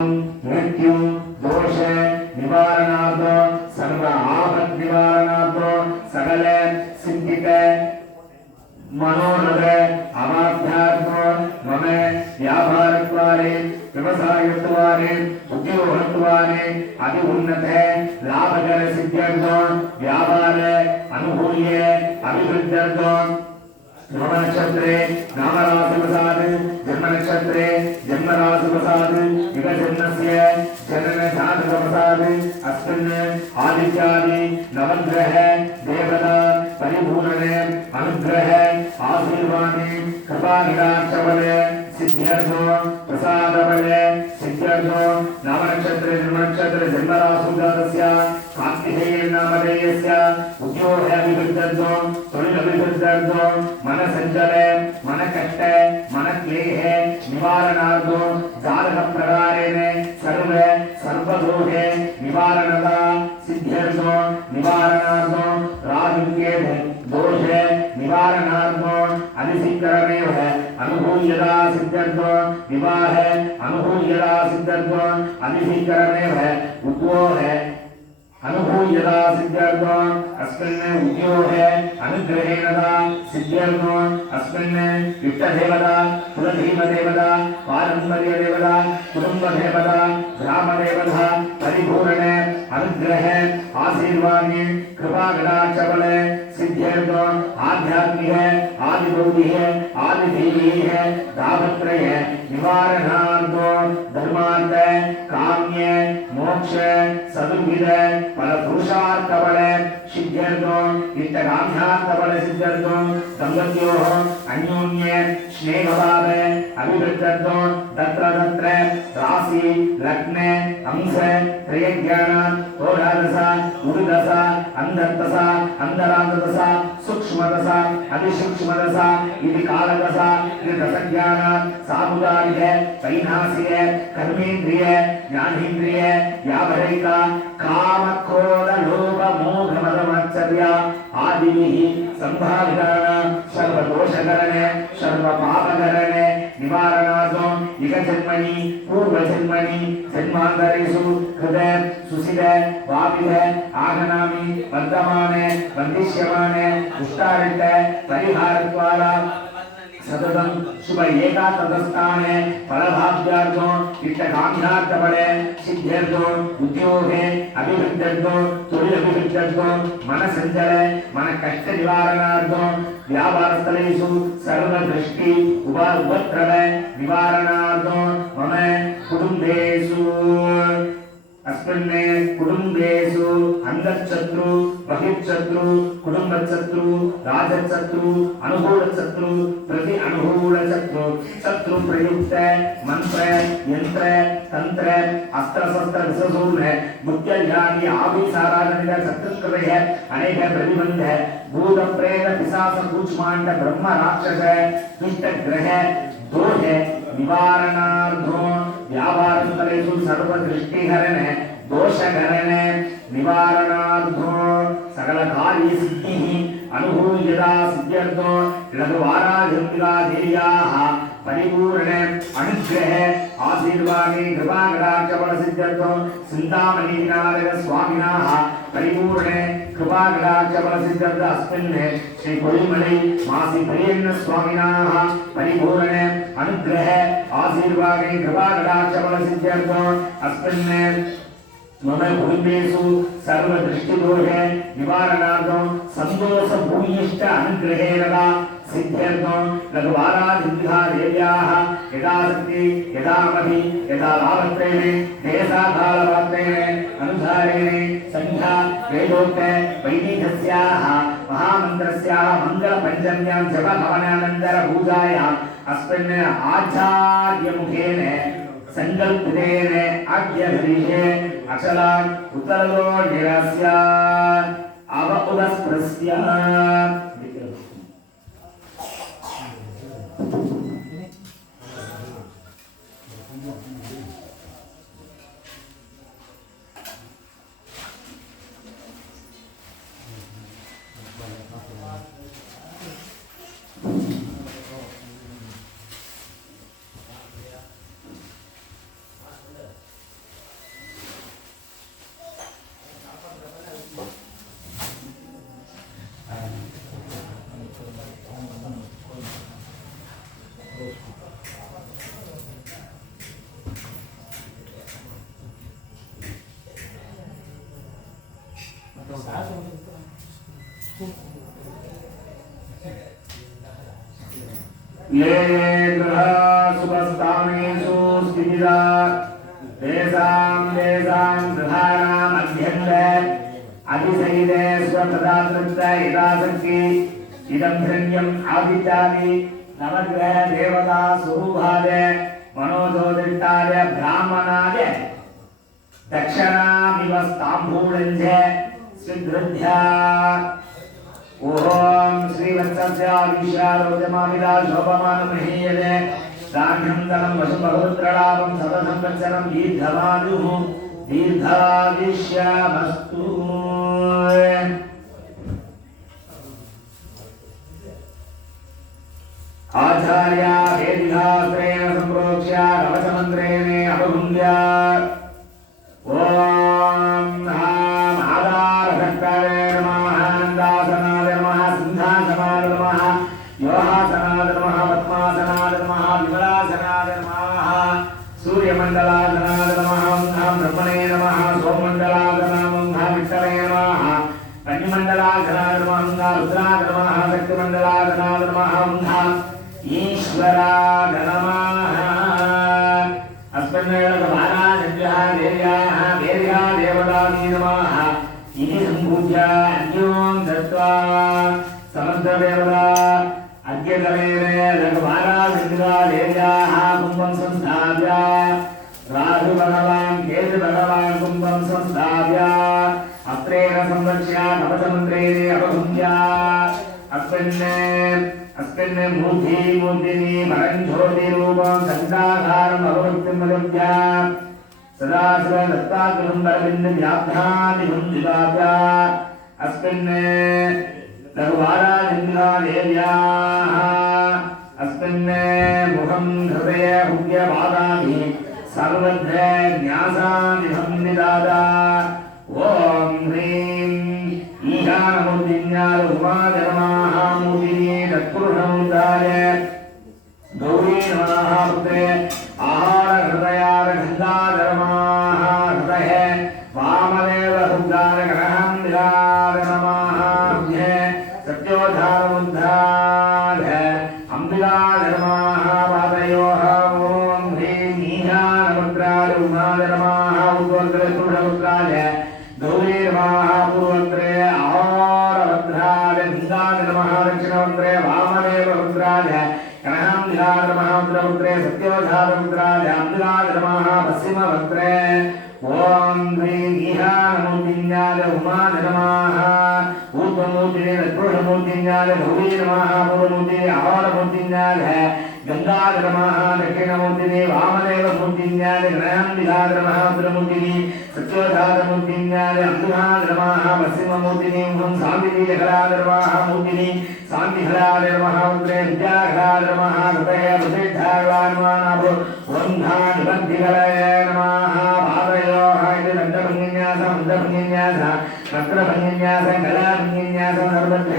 मृत्यु दोष निवारणार्थ सर्व आपद निवारणार्थ सकल सिद्धिक मनोरथ अवाध्यात्म मम व्यापारत्वारे व्यवसायत्वारे उद्योगत्वारे अति उन्नत लाभकर सिद्ध्यर्थं व्यापार अनुभूय अभिवृद्ध्यर्थं नव नक्षत्रे नामराशिवसाद जन्म नक्षत्रे जन्मराशिवसाद युगजन्मस्य जनन जातकवसाद अस्मिन् आदित्यादि नवग्रह देवता परिपूर्णे अनुग्रह आशीर्वादे कृपाकटाक्षबल सिद्ध्यर्थो प्रसादबल सिद्ध्यर्थो नव नक्षत्रे जन्म नक्षत्रे जन्मराशिवसादस्य कार्तिकेय नामधेयस्य उद्योग अभिवृद्ध्यर्थो तोलिल अभिवृद्ध्यर्थो मन संचल मन कष्ट मन क्लेह निवारणार्थो जातक प्रकारेण सर्व सर्वदोष निवारणदा सिद्ध्यर्थो निवारणार्थो राजकेत दोष निवारणार्थो अधिशीघ्रमेव अनुभूयदा सिद्ध्यर्थो विवाह अनुभूयदा सिद्ध्यर्थो अधिशीघ्रमेव उद्योग अनुभूयदा सिद्ध्यर्थो अस्मिन् उद्योगे अनुग्रहेणदा सिद्ध्यर्थो अस्मिन् इष्टदेवता कुलदेवता पारम्पर्यदेवता कुटुम्बदेवता ग्रामदेवता परिपूर्णे अनुग्रह आशीर्वादे कृपाकटाक्षबल सिद्ध्यर्थो आध्यात्मिक आदिभौतिक आदिदैविक दापत्रय निवारणार्थो धर्मार्थ काम्य मोक्ष सदुविध फल पुरुषार्थ बल सिद्ध्यर्थो इष्टकाम्यार्थ बल सिद्ध्यर्थो दम्पत्योः अन्योन्य स्नेहभाव अभिवृद्ध्यर्थो तत्र तत्र राशि लग्न अंश त्रयज्ञान होरादशा उरुदशा अंधर्दशा अंधरादशा सूक्ष्मदशा अतिसूक्ष्मदशा इति कालदशा इति दशज्ञान सामुदायिक वैनासिक कर्मेन्द्रिय ज्ञानेन्द्रिय व्यावहारिक काम क्रोध लोभ मोह मद मत्सर्य आदिभिः संभावितानां सर्वदोषकरणे सर्वपापकरणे निवारणार्थो इह जन्मनि पूर्वजन्मनि जन्मान्तरेषु कृत सुसित वापित आगनामि वर्तमाने वन्दिष्यमाने दुष्टारित परिहारद्वारा सततं शुभ एकादशस्थाने फलभाग्यार्थो इष्टकाम्यार्थबले सिद्ध्यर्थो उद्योगे अभिवृद्ध्यर्थो तोलिल अभिवृद्ध्यर्थो मन संचल मन कष्ट निवारणार्थो व्यापारस्थलेषु सर्वदृष्टि उपद्रव निवारणार्थो मम कुटुम्बेषु अस्मिन् कुटुम्बेषु अंतःशत्रु बहिःशत्रु कुटुम्बशत्रु राजशत्रु अनुकूलशत्रु प्रति अनुकूलशत्रु शत्रु प्रयुक्त मंत्र यंत्र तंत्र अस्त्र शस्त्र विषसूर्ण मुख्यज्ञानी आभिसाराजनिक शत्रुकृतय अनेक प्रतिबंध भूत प्रेत पिशाच कूष्मांड ब्रह्म राक्षस दुष्ट ग्रह दोष निवारणार्थो व्यापारस्थलेषु सर्वदृष्टिहरण दोषहरण निवारणार्थो सकल कार्य सिद्धिः अनुभूयदा सिद्ध्यर्थो लघुवाराजन्मिका देव्याः परिपूर्ण अनुग्रह आशीर्वादे कृपाकटाक्षबल सिद्ध्यर्थो चिन्तामणि विनायक स्वामिनः परिपूर्ण कृपाकटाक्षबल सिद्ध्यर्थ अस्मिन् श्री कोळिमलै मासी प्रियन्न स्वामिनः परिपूर्ण अनुग्रह आशीर्वादे कृपाकटाक्षबल सिद्ध्यर्थो अस्मिन् मम कुटुम्बेषु सर्वदृष्टिदोष निवारणार्थं सन्तोष भूयिष्ठ अनुग्रहेणदा सिद्ध्यर्थो लघुवाराधिन्दिहा देव्याः यथाशक्ति यथामति यथा लाभत्रेण देशाकालपात्रेण अनुसारेण संख्या वेदोक्त वैदिकस्याः महामन्त्रस्याः मङ्गलपञ्चम्यां जपभवनानन्दर पूजायाम् अस्मिन् आचार्यमुखेन संकल्पितेन आज्ञाधीशे अचलान् उत्तरो निरस्य अवउदस्पृश्य ये गृह सुपस्थानेषु स्थितिदा तेषां गृहाणाम् अभ्यन्ते अतिशयिते स्वप्रदातृत्व यथाशक्ति इदं हिरण्यम् आदित्यादि नवग्रह देवता स्वरूपादे मनोजोदिष्टाय ब्राह्मणाय दक्षिणामिव ताम्बूलञ्च स्वीकृत्य ओम श्रीवत्सस्य विश्वारोजमामिदा शोभमानमहीयते दाढ्यं धनं वशुभगवत्रलाभं सतसंवत्सरं दीर्घमायुः दीर्घायुष्यमस्तु। आचार्य वेदिकास्त्रेण सम्प्रोक्ष्य कवचमन्त्रेण अवगुण्य ओम नमः आधारभक्ताय नमः आनन्दासनाय नमः सिंहासनाय नमः योहासनाय नमः पद्मासनाय नमः विमलासनाय नमः सूर्यमण्डलासनाय नमः ओं ब्रह्मणे नमः सोममण्डलासनाय नमः विष्णवे नमः पञ्चमण्डलासनाय नमः रुद्राय नमः शक्तिमण्डलासनाय नमः ईश्वराय नमः अस्मन्नेलकवाराजभ्यः देव्याः देवताभ्यो नमः इति सम्पूज्य अन्यों दत्त्वा समर्थदेवता अद्यतमेन लघुवाराजभ्यः देव्याः कुम्भं संस्थाप्य राहुभगवान् केतुभगवान् कुम्भं संस्थाप्य अस्त्रेण संरक्ष्य कवचमन्त्रेण अवगुण्य अस्मिन् मूर्तिनि परञ्ज्योतिरूपं दण्डाकारम् अववृत्तिम् अवरुध्य सदा दत्ताग्रहं वरबिन्दव्याभ्यादिभं जिताभ्य अस्मिन् लघुवाराजन्यादेव्याः अस्मिन् मुखं हृदय हृदयपादानि सर्वत्र न्यासादिभं निदाद ॐ ह्रीं ईशानमूर्तिन्याय उमाधर्माः मूर्तिनि तत्पुरुषमुद्धाय गौरी नमः पुत्रे आहार हृदयार गंगाधर्माः हृदय वामदेव हृदाय ग्रहं निराय नमः सत्योधारमुद्धाय अम्बिकाधर्माः पादयोः ॐ ह्रीं ईशानमुद्राय उमाधर्माः उद्वक्रपुरुषमुद्राय गौरी नमः पूर्वत्रे आहारभद्राय गंगाधर नमः दक्षिणवक्त्रे वामदेव रुद्राय ग्रहं निराय नमः रुद्रपुत्रे सत्योधारमुद्राय अम्बिकाधर नमः पश्चिमवक्त्रे ॐ ह्रीं ईशानमूर्तिन्याय उमाधर नमः ऊर्ध्वमूर्तिने तत्पुरुषमूर्तिन्याय गौरी नमः पूर्वमूर्तिने आहारमूर्तिन्याय गंगाधर नमः दक्षिणमूर्तिने वामदेव मूर्तिन्याय ग्रहं निराय नमः रुद्रमूर्तिने सत्योधारमूर्तिन्याय अम्बिकाधर नमः पश्चिममूर्तिने ओं शान्तिजगदाधर नमः मूर्तिने शान्तिहराय नमः रुद्रे विद्याहराय नमः हृदय प्रसिद्धाय नमः वन्धानिबन्धिहराय नमः पादयोः इति दण्डभङ्गिन्यासं मुद्रभङ्गिन्यासं वक्त्रभङ्गिन्यासं गलाभङ्गिन्यासं सर्वत्र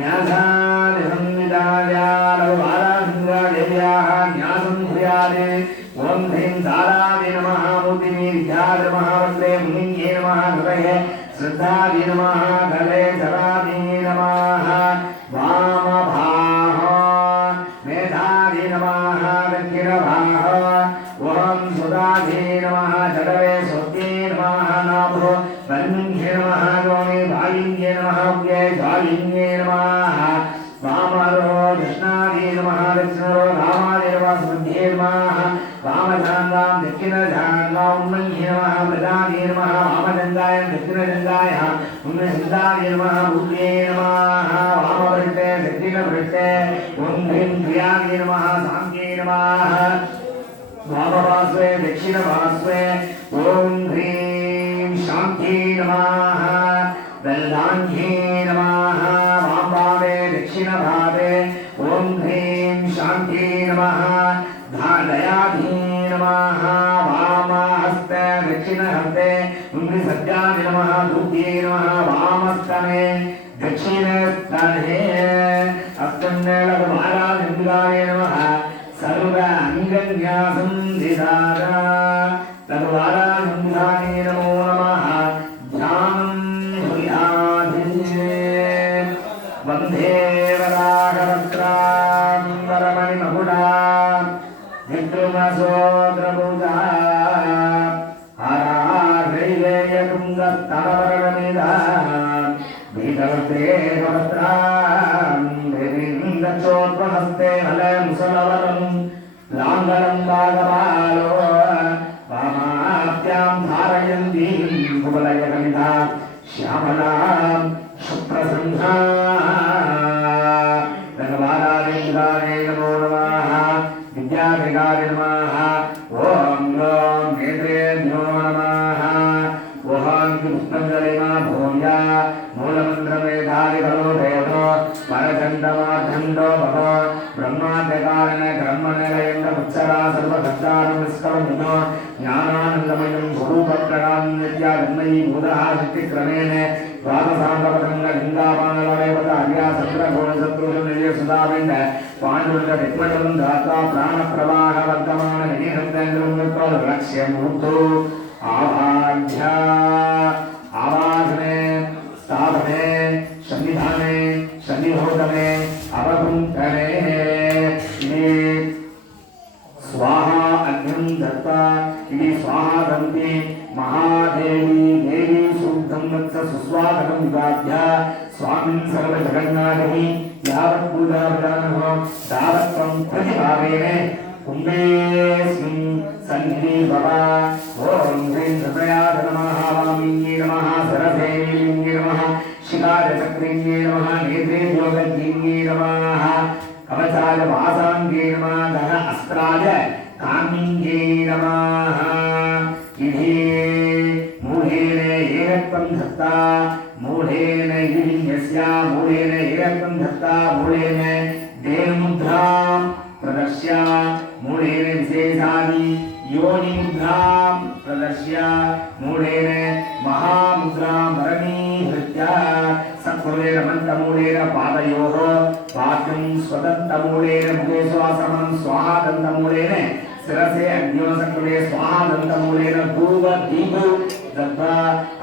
न्यासादिसंविदाय लघुवाराधन्यादेव्याः न्यासं ह्रियादि ॐ ह्रीं दारादि नमः मूर्तिने विद्याधर नमः वक्त्रे मुनिन्ये नमः हृदय श्रद्धादि नमः गले जरादि नमः वामभाः मेधादि नमः दक्षिणभाः ॐ सुधादि नमः जडवे स्वस्ति नमः नाभो वन्ये नमः गोमे भालिन्ये नमः उग्ये ज्वालिन्ये नमः वामरो कृष्णादि नमः दक्षिणरो रामादि नमः मध्ये नमः वामजान्दां दक्षिणजान्दां उन्मन्ये नमः प्रजादि नमः वामजन्दाय दक्षिणजन्दाय उन्मन्दादि नमः भूये नमः वामभृष्टे दक्षिणभृष्टे ॐ ह्रीं क्रियादि नमः साङ्ख्ये नमः वामपार्श्वे दक्षिणपार्श्वे ॐ ह्रीं शान्त्यै नमः दल्लाङ्घ्ये नमः वामपादे दक्षिणपादे ॐ ह्रीं शान्त्यै नमः दयाधि नमः वामहस्ते दक्षिणहस्ते सत्यादि नमः दूत्ये नमः वामस्तने दक्षिणस्तने अस्तन्नलघुवाराधन्याय नमः सर्व अङ्गन्यासं दिदार लघुवाराधन्याय नमो नमः ध्यानं भूयात् दक्षोत्वहस्ते हलमुसलवरं लाङ्गलं भागपालो वामात्यां धारयन्तीं कुवलयकमिता श्यामलां शुप्रसन्धा रघुवाराधिकारे नमो नमः विद्याधिकारे नमः ॐ नेत्रेभ्यो नमः ओहां पुष्पंजलिमा भूया मूलमन्त्रमेधारिकरो देवो परचण्डमाधण्डो भव ब्रह्माद्यकारण ब्रह्मनिलयन्दमुच्चरा सर्वभक्तानुष्कलमुनो ज्ञानानन्दमयं स्वरूपप्रणां नित्याधन्मयी भूतः शक्तिक्रमेण द्वादशान्तपतङ्गलिङ्गापानलवेवत अर्यासन्द्रघोषशत्रुषनिलयसुधाविण्ड पाण्डुरङ्गटिक्मण्डलं धात्वा प्राणप्रवाहवर्धमाननिहन्तेन्द्रं लक्ष्यमूर्तो आवाध्या आवाहने स्थापने सन्निधाने सन्निधोदने अवकुंठने स्वाहा अग्निं दत्ता इति स्वाहा दन्ति महादेवी देवी सूक्तं वत्स सुस्वागतं गाभ्य स्वामिन् सर्वजगन्नाथि यावत् पूजा विधानः तावत् त्वं प्रतिभावेन कुम्भेऽस्मिन् सन्निधि भव ॐ ह्रीं हृदयाय नमः वामिन्ये नमः सरसेविन्ये नमः शिखाचक्रिन्ये नमः नेत्रे योगज्ञे नमः कवचाय वासाङ्गे नमः गण अस्त्राय कामिन्ये नमः इति मूढेन एकत्वं धत्ता मूढेन इलिङ्गस्य मूढेन एकत्वं धत्ता मूढेन देवमुद्रां प्रदर्श्य मूढेन विशेषादि योनिमुद्रां प्रदर्श्य मूढेन महामुद्रां वरणीहृत्य सत्कृतेन मन्त्रमूढेन पादयोः पाद्यं स्वदन्तमूढेन मुखे श्वासमं स्वाहादन्तमूढेन शिरसे अग्निसंकृते स्वाहादन्तमूढेन धूपदीपो दत्त्वा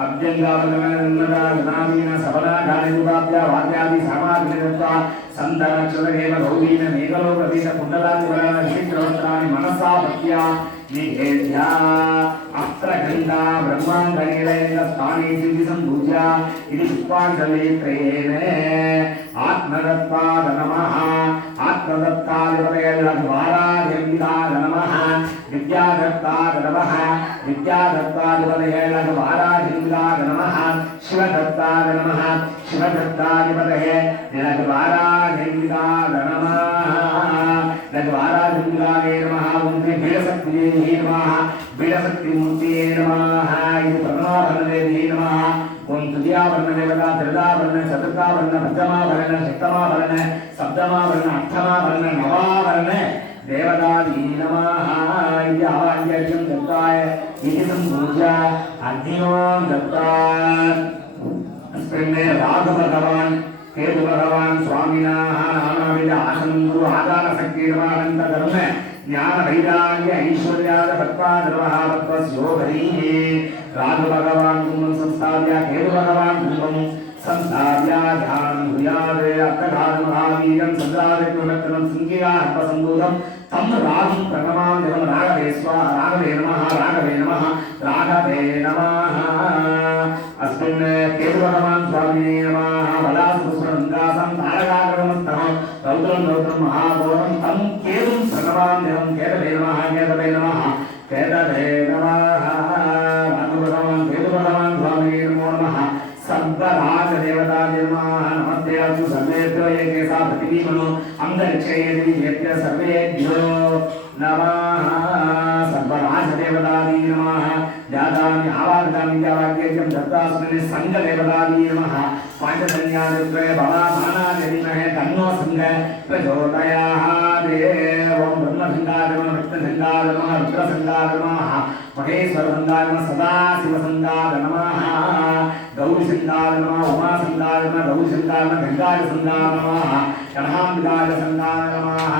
अभ्यङ्गावलम्बनादीन सबलाढालिदुपाभ्या वाद्यादि सामाग्रि दत्त्वा सन्दनक्षतरेव गौरीन मेघलोकपीत कुण्डलादिवरानक्षत्रवस्त्राणि मनसा भक्त्या निवेद्य अस्त्रगन्धा ब्रह्माण्डनिलयेन स्थाने सिद्धिसम्भूज्य इति पुष्पाञ्जलित्रयेण आत्मदत्ताय नमः आत्मदत्ताय लघुवाराधिविदाय नमः विद्यादत्ताय नमः विद्यादत्ताय लघुवाराधिविदाय नमः शिवदत्ताय नमः शिवदत्ताय लघुवाराधिविदाय नमः लघुवाराधिविदाय नमः ओं बीडशक्तिये नमः बीडशक्तिमूर्तये नमः इति प्रणवाभरणदेवी नमः ओं तृतीयाभरणदेवता त्रिदाभरण चतुर्थाभरण पंचमाभरण षष्ठमाभरण सप्तमाभरण अष्टमाभरण नवाभरण देवतादी नमः इति आवाह्यर्घ्यं दत्ताय इति सम्पूज्य अग्नियो दत्तात् अस्मिन् राघवभगवान् केतुभगवान् स्वामिनः नानाविध आसन्दु आदानशक्तिर्वानन्दधर्म ज्ञानवैराग्य ऐश्वर्याद भक्त्वादर्वहावत्वस्योभरीः राघवभगवान् कुम्भं संस्थाप्य केतुभगवान् कुम्भं संस्थाप्य ध्यानं भूयात् अर्थघातमहावीर्यं सन्द्रादित्युनक्तनं सिंहिकाहर्पसम्भूतं तं राघं प्रणमां जगं राघवे राघवे नमः राघवे नमः राघवे नमः अस्मिन् केतुभगवान् स्वामिने नमः वलासुपुष्पगन्धासं तारकाग्रमस्तः रौद्रं रौद्रं महाघोरं तं केतुं प्रणमां जगं केतवे नमः केतवे नमः केतवे नमः राघवभगवान् केतुभगवान् स्वामिने नमो नमः सर्वराजदेवताय नमः नमस्ते अस्तु सर्वेभ्यो ये केशा प्रतिबिम्बनो अन्तरिक्षयेति येभ्यः सर्वेभ्यो नमः सर्वराजदेवताय नमः जातानि आवाहतानि जावाक्यं दत्तास्मिन् सङ्घदेवताय नमः पाञ्चजन्यादित्वे भवामानादिमहे तन्नो सङ्घ प्रचोदयात् ओं ब्रह्मसङ्घाय नमः विष्णुसङ्घाय नमः रुद्रसङ्घाय नमः महेश्वरसङ्घाय नमः सदाशिवसङ्घाय नमः गौरीसङ्घाय नमः उमासङ्घाय नमः गौरीसङ्घाय नमः गङ्गासङ्घाय नमः कन्हाम्बिकासङ्घाय नमः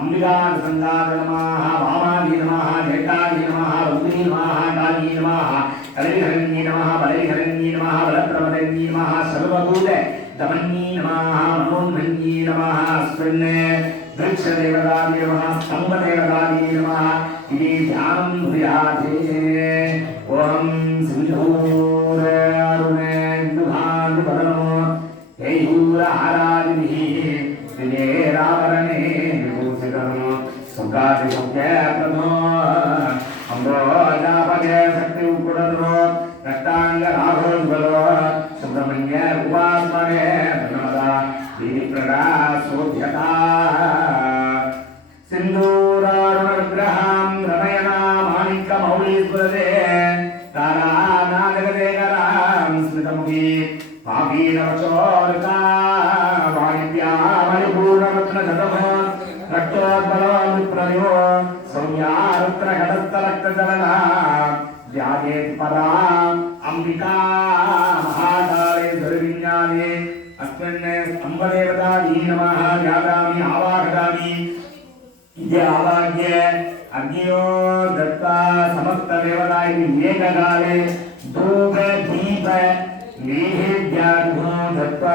अम्बिकासङ्घाय नमः वामाय नमः जटाय नमः रुद्री नमः काली नमः कलिहरण्ये नमः बलैहरण्ये नमः बलप्रमदन्ये नमः सर्वभूत दमन्ये नमः मनोन्मन्ये नमः अस्मिन् वृक्षदेवताय नमः स्तम्भदेवताय नमः इति ध्यानं भूयात् ॐ सिन्धूरारुणे इन्दुभानुपदनो चोरका वाणिज्या मणिपूर्णरत्नशतमः रक्तोद्बलविप्रयो सौम्या रुद्रघटस्थरक्तजलना व्याजेत् पदाम् अम्बिका महाकाले दुर्विज्ञाने अस्मिन् स्तम्भदेवतायै नमः जादामि आवाहयामि इति आवाह्य अग्न्यो दत्ता समस्तदेवतायै एककाले धूप दीप नैवेद्यादिकं दत्त्वा